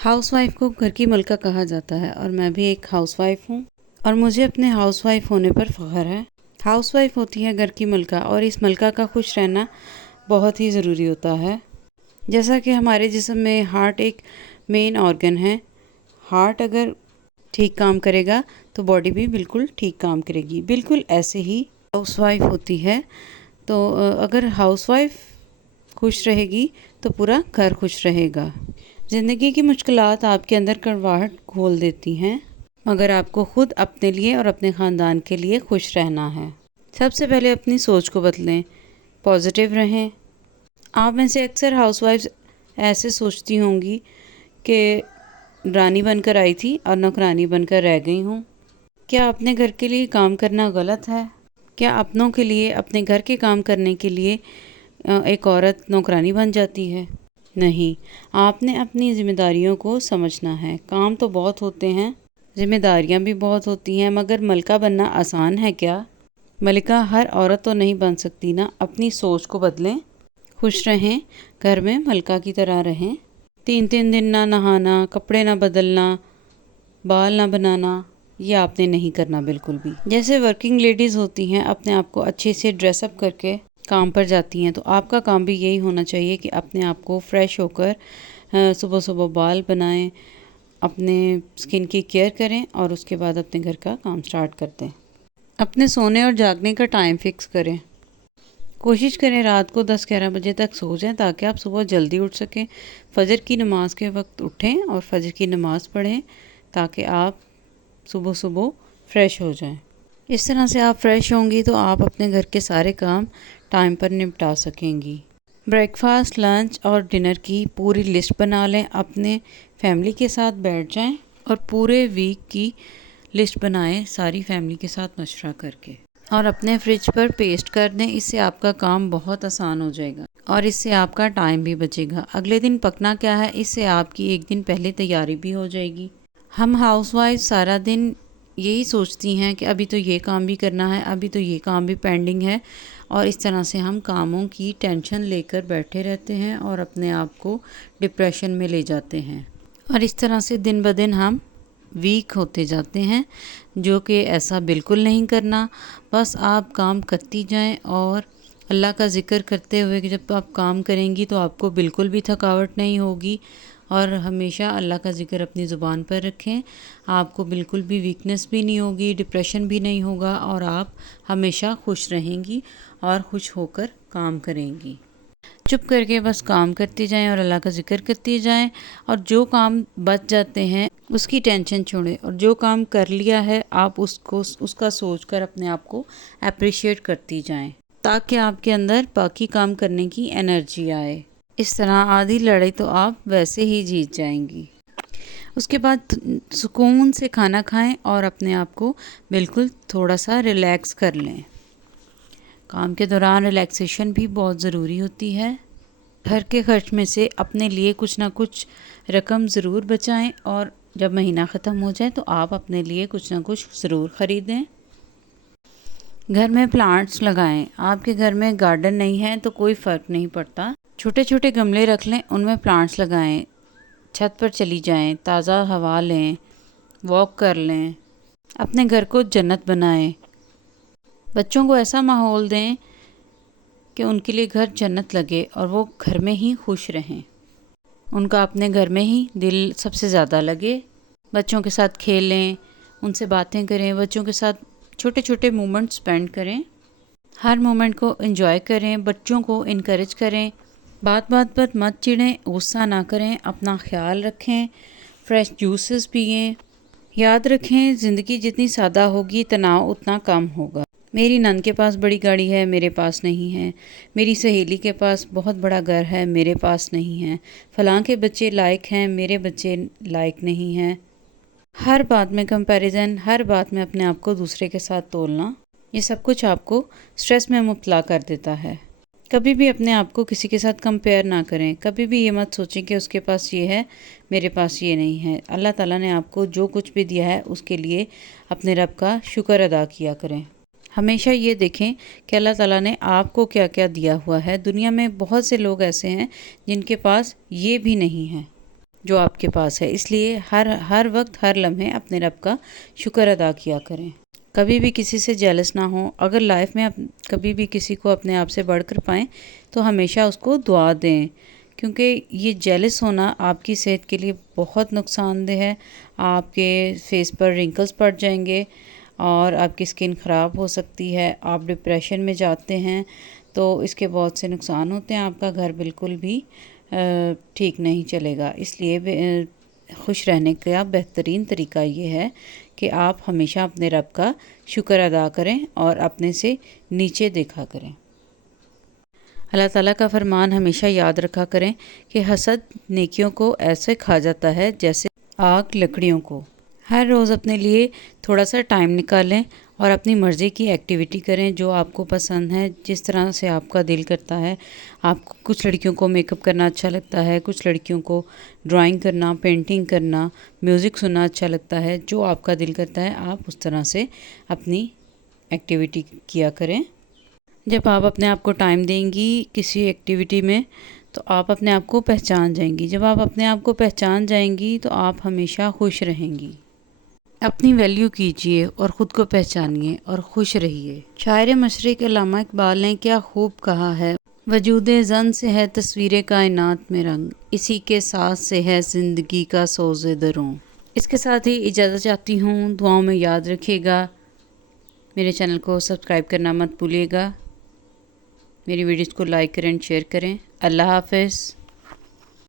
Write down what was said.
House wife کو گھر کی ملکہ کہا جاتا ہے اور میں بھی ایک ہاؤس وائف ہوں اور مجھے اپنے ہاؤس وائف ہونے پر فخر ہے۔ ہاؤس وائف ہوتی ہے گھر کی ملکہ اور اس ملکہ کا خوش رہنا بہت ہی ضروری ہوتا ہے۔ جیسا کہ ہمارے جسم میں ہارٹ ایک مین آرگن ہے، ہارٹ اگر ٹھیک کام کرے گا تو باڈی بھی بالکل ٹھیک کام کرے گی، بالکل ایسے ہی ہاؤس وائف ہوتی ہے۔ تو اگر ہاؤس وائف خوش رہے گی تو پورا گھر خوش رہے گا۔ زندگی کی مشکلات آپ کے اندر کڑواہٹ کھول دیتی ہیں، مگر آپ کو خود اپنے لیے اور اپنے خاندان کے لیے خوش رہنا ہے۔ سب سے پہلے اپنی سوچ کو بدلیں، پازیٹیو رہیں۔ آپ میں سے اکثر ہاؤس وائفز ایسے سوچتی ہوں گی کہ رانی بن کر آئی تھی اور نوکرانی بن کر رہ گئی ہوں۔ کیا اپنے گھر کے لیے کام کرنا غلط ہے؟ کیا اپنوں کے لیے، اپنے گھر کے کام کرنے کے لیے ایک عورت نوکرانی بن جاتی ہے؟ نہیں، آپ نے اپنی ذمہ داریوں کو سمجھنا ہے۔ کام تو بہت ہوتے ہیں، ذمہ داریاں بھی بہت ہوتی ہیں، مگر ملکہ بننا آسان ہے کیا؟ ملکہ ہر عورت تو نہیں بن سکتی نا۔ اپنی سوچ کو بدلیں، خوش رہیں، گھر میں ملکہ کی طرح رہیں۔ 3 دن نہ نہانا، کپڑے نہ بدلنا، بال نہ بنانا، یہ آپ نے نہیں کرنا بالکل بھی۔ جیسے ورکنگ لیڈیز ہوتی ہیں، اپنے آپ کو اچھے سے ڈریس اپ کر کے کام پر جاتی ہیں، تو آپ کا کام بھی یہی ہونا چاہیے کہ اپنے آپ کو فریش ہو کر صبح صبح بال بنائیں، اپنے سکن کی کیئر کریں اور اس کے بعد اپنے گھر کا کام سٹارٹ کر دیں۔ اپنے سونے اور جاگنے کا ٹائم فکس کریں۔ کوشش کریں رات کو 10-11 بجے تک سو جائیں تاکہ آپ صبح جلدی اٹھ سکیں۔ فجر کی نماز کے وقت اٹھیں اور فجر کی نماز پڑھیں تاکہ آپ صبح صبح فریش ہو جائیں۔ اس طرح سے آپ فریش ہوں گی تو آپ اپنے گھر کے سارے کام ٹائم پر نپٹا سکیں گی۔ بریک فاسٹ، لنچ اور ڈنر کی پوری لسٹ بنا لیں، اپنے فیملی کے ساتھ بیٹھ جائیں اور پورے ویک کی لسٹ بنائیں ساری فیملی کے ساتھ مشورہ کر کے، اور اپنے فریج پر پیسٹ کر دیں۔ اس سے آپ کا کام بہت آسان ہو جائے گا اور اس سے آپ کا ٹائم بھی بچے گا۔ اگلے دن پکنا کیا ہے، اس سے آپ کی ایک دن پہلے تیاری بھی ہو جائے گی۔ ہم ہاؤس وائف سارا دن یہی سوچتی ہیں کہ ابھی تو یہ کام بھی کرنا ہے، ابھی تو یہ کام بھی پینڈنگ ہے، اور اس طرح سے ہم کاموں کی ٹینشن لے کر بیٹھے رہتے ہیں اور اپنے آپ کو ڈپریشن میں لے جاتے ہیں، اور اس طرح سے دن بدن ہم ویک ہوتے جاتے ہیں، جو کہ ایسا بالکل نہیں کرنا۔ بس آپ کام کرتی جائیں اور اللہ کا ذکر کرتے ہوئے کہ جب آپ کام کریں گی تو آپ کو بالکل بھی تھکاوٹ نہیں ہوگی، اور ہمیشہ اللہ کا ذکر اپنی زبان پر رکھیں۔ آپ کو بالکل بھی ویکنس بھی نہیں ہوگی، ڈپریشن بھی نہیں ہوگا، اور آپ ہمیشہ خوش رہیں گی اور خوش ہو کر کام کریں گی۔ چپ کر کے بس کام کرتی جائیں اور اللہ کا ذکر کرتی جائیں، اور جو کام بچ جاتے ہیں اس کی ٹینشن چھوڑیں، اور جو کام کر لیا ہے آپ اس کا سوچ کر اپنے آپ کو اپریشیٹ کرتی جائیں تاکہ آپ کے اندر باقی کام کرنے کی انرجی آئے۔ اس طرح آدھی لڑائی تو آپ ویسے ہی جیت جائیں گی۔ اس کے بعد سکون سے کھانا کھائیں اور اپنے آپ کو بالکل تھوڑا سا ریلیکس کر لیں۔ کام کے دوران ریلیکسیشن بھی بہت ضروری ہوتی ہے۔ گھر کے خرچ میں سے اپنے لیے کچھ نہ کچھ رقم ضرور بچائیں، اور جب مہینہ ختم ہو جائے تو آپ اپنے لیے کچھ نہ کچھ ضرور خریدیں۔ گھر میں پلانٹس لگائیں۔ آپ کے گھر میں گارڈن نہیں ہے تو کوئی فرق نہیں پڑتا، چھوٹے چھوٹے گملے رکھ لیں، ان میں پلانٹس لگائیں، چھت پر چلی جائیں، تازہ ہوا لیں، واک کر لیں، اپنے گھر کو جنت بنائیں۔ بچوں کو ایسا ماحول دیں کہ ان کے لیے گھر جنت لگے اور وہ گھر میں ہی خوش رہیں، ان کا اپنے گھر میں ہی دل سب سے زیادہ لگے۔ بچوں کے ساتھ کھیلیں، ان سے باتیں کریں، بچوں کے ساتھ چھوٹے چھوٹے مومنٹ سپینڈ کریں، ہر مومنٹ کو انجوائے کریں، بچوں کو انکریج کریں، بات بات پر مت چڑھیں، غصہ نہ کریں، اپنا خیال رکھیں، فریش جوسز پئیں۔ یاد رکھیں زندگی جتنی سادہ ہوگی تناؤ اتنا کم ہوگا۔ میری نند کے پاس بڑی گاڑی ہے، میرے پاس نہیں ہے، میری سہیلی کے پاس بہت بڑا گھر ہے، میرے پاس نہیں ہے، فلاں کے بچے لائق ہیں، میرے بچے لائق نہیں ہیں۔ ہر بات میں کمپیریزن، ہر بات میں اپنے آپ کو دوسرے کے ساتھ تولنا، یہ سب کچھ آپ کو سٹریس میں مبتلا کر دیتا ہے۔ کبھی بھی اپنے آپ کو کسی کے ساتھ کمپیئر نہ کریں، کبھی بھی یہ مت سوچیں کہ اس کے پاس یہ ہے، میرے پاس یہ نہیں ہے۔ اللہ تعالیٰ نے آپ کو جو کچھ بھی دیا ہے اس کے لیے اپنے رب کا شکر ادا کیا کریں۔ ہمیشہ یہ دیکھیں کہ اللہ تعالیٰ نے آپ کو کیا کیا دیا ہوا ہے۔ دنیا میں بہت سے لوگ ایسے ہیں جن کے پاس یہ بھی نہیں ہے، جو آپ کے پاس ہے، اس لیے ہر وقت ہر لمحے اپنے رب کا شکر ادا کیا کریں۔ کبھی بھی کسی سے جیلس نہ ہوں، اگر لائف میں کبھی بھی کسی کو اپنے آپ سے بڑھ کر پائیں تو ہمیشہ اس کو دعا دیں، کیونکہ یہ جیلس ہونا آپ کی صحت کے لیے بہت نقصان دہ ہے۔ آپ کے فیس پر رنکلز پڑ جائیں گے اور آپ کی اسکن خراب ہو سکتی ہے، آپ ڈپریشن میں جاتے ہیں تو اس کے بہت سے نقصان ہوتے ہیں، آپ کا گھر بالکل بھی ٹھیک نہیں چلے گا۔ اس لیے خوش رہنے کا بہترین طریقہ یہ ہے کہ آپ ہمیشہ اپنے رب کا شکر ادا کریں اور اپنے سے نیچے دیکھا کریں۔ اللہ تعالیٰ کا فرمان ہمیشہ یاد رکھا کریں کہ حسد نیکیوں کو ایسے کھا جاتا ہے جیسے آگ لکڑیوں کو۔ ہر روز اپنے لیے تھوڑا سا ٹائم نکالیں اور اپنی مرضی کی ایکٹیویٹی کریں جو آپ کو پسند ہے، جس طرح سے آپ کا دل کرتا ہے۔ کچھ لڑکیوں کو میک اپ کرنا اچھا لگتا ہے، کچھ لڑکیوں کو ڈرائنگ کرنا، پینٹنگ کرنا، میوزک سننا اچھا لگتا ہے۔ جو آپ کا دل کرتا ہے آپ اس طرح سے اپنی ایکٹیویٹی کیا کریں۔ جب آپ اپنے آپ کو ٹائم دیں گی کسی ایکٹیویٹی میں تو آپ اپنے آپ کو پہچان جائیں گی۔ جب آپ اپنے آپ کو پہچان جائیں گی تو آپ ہمیشہ خوش رہیں گی۔ اپنی ویلیو کیجئے اور خود کو پہچانیے اور خوش رہیے۔ شاعر مشرق علامہ اقبال نے کیا خوب کہا ہے، وجود زن سے ہے تصویر کائنات میں رنگ، اسی کے ساتھ سے ہے زندگی کا سوز دروں۔ اس کے ساتھ ہی اجازت چاہتی ہوں، دعاؤں میں یاد رکھیے گا، میرے چینل کو سبسکرائب کرنا مت بھولیے گا، میری ویڈیوز کو لائک کریں، شیئر کریں۔ اللہ حافظ۔